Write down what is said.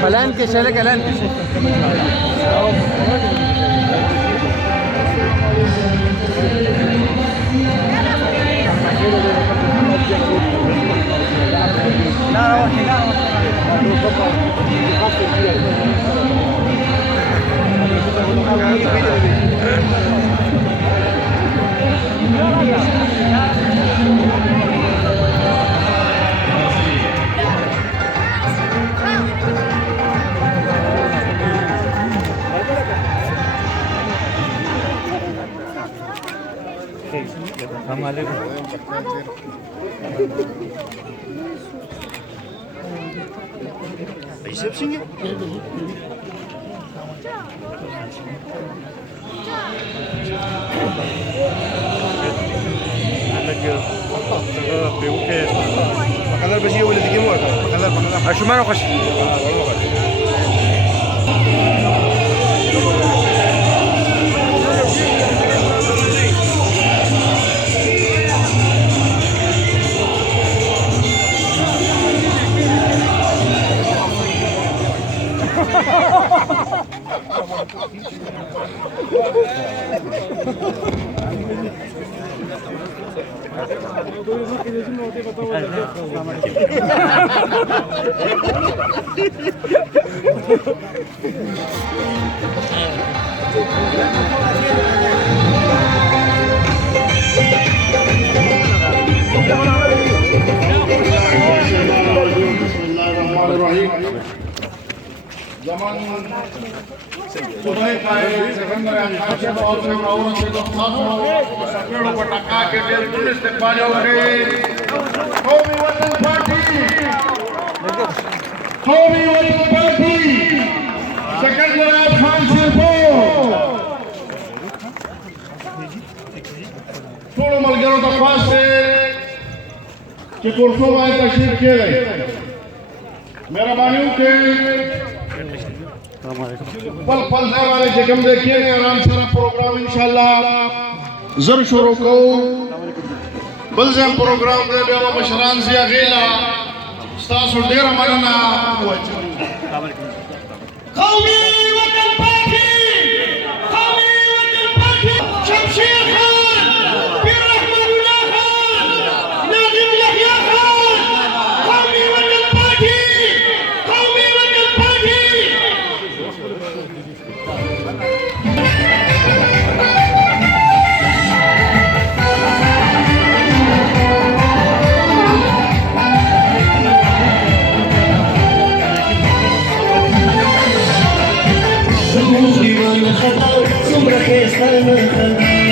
Adelante, sale que adelante. Receptionnya? Makalar ba siya wala tigil mo? Makalar. Shumano kasi. zaman सुबह का सिकंदर आकाश और रावण से तो सफेड़ों को टका के बिल्कुल इस्तेमाल हो गए कौमी वतन पार्टी सिकंदर खान सिर्फो थोड़ा मलगरों तक पास से कि कुर्सों में तशरीफ किए गए मेरा मानियों के पल पल वाले जगम देखिए आराम से प्रोग्राम इंशाल्लाह जरूर शुरू को बलजम प्रोग्राम दे बेवा बशरान से अगेला स्टासु डेरा मरना कौमी वतन पार्टी शमशेर खान पीर रहमानुल्लाह खान नाजिम यहया खान कौमी वतन party Somos igual a Jata, sombra que está en el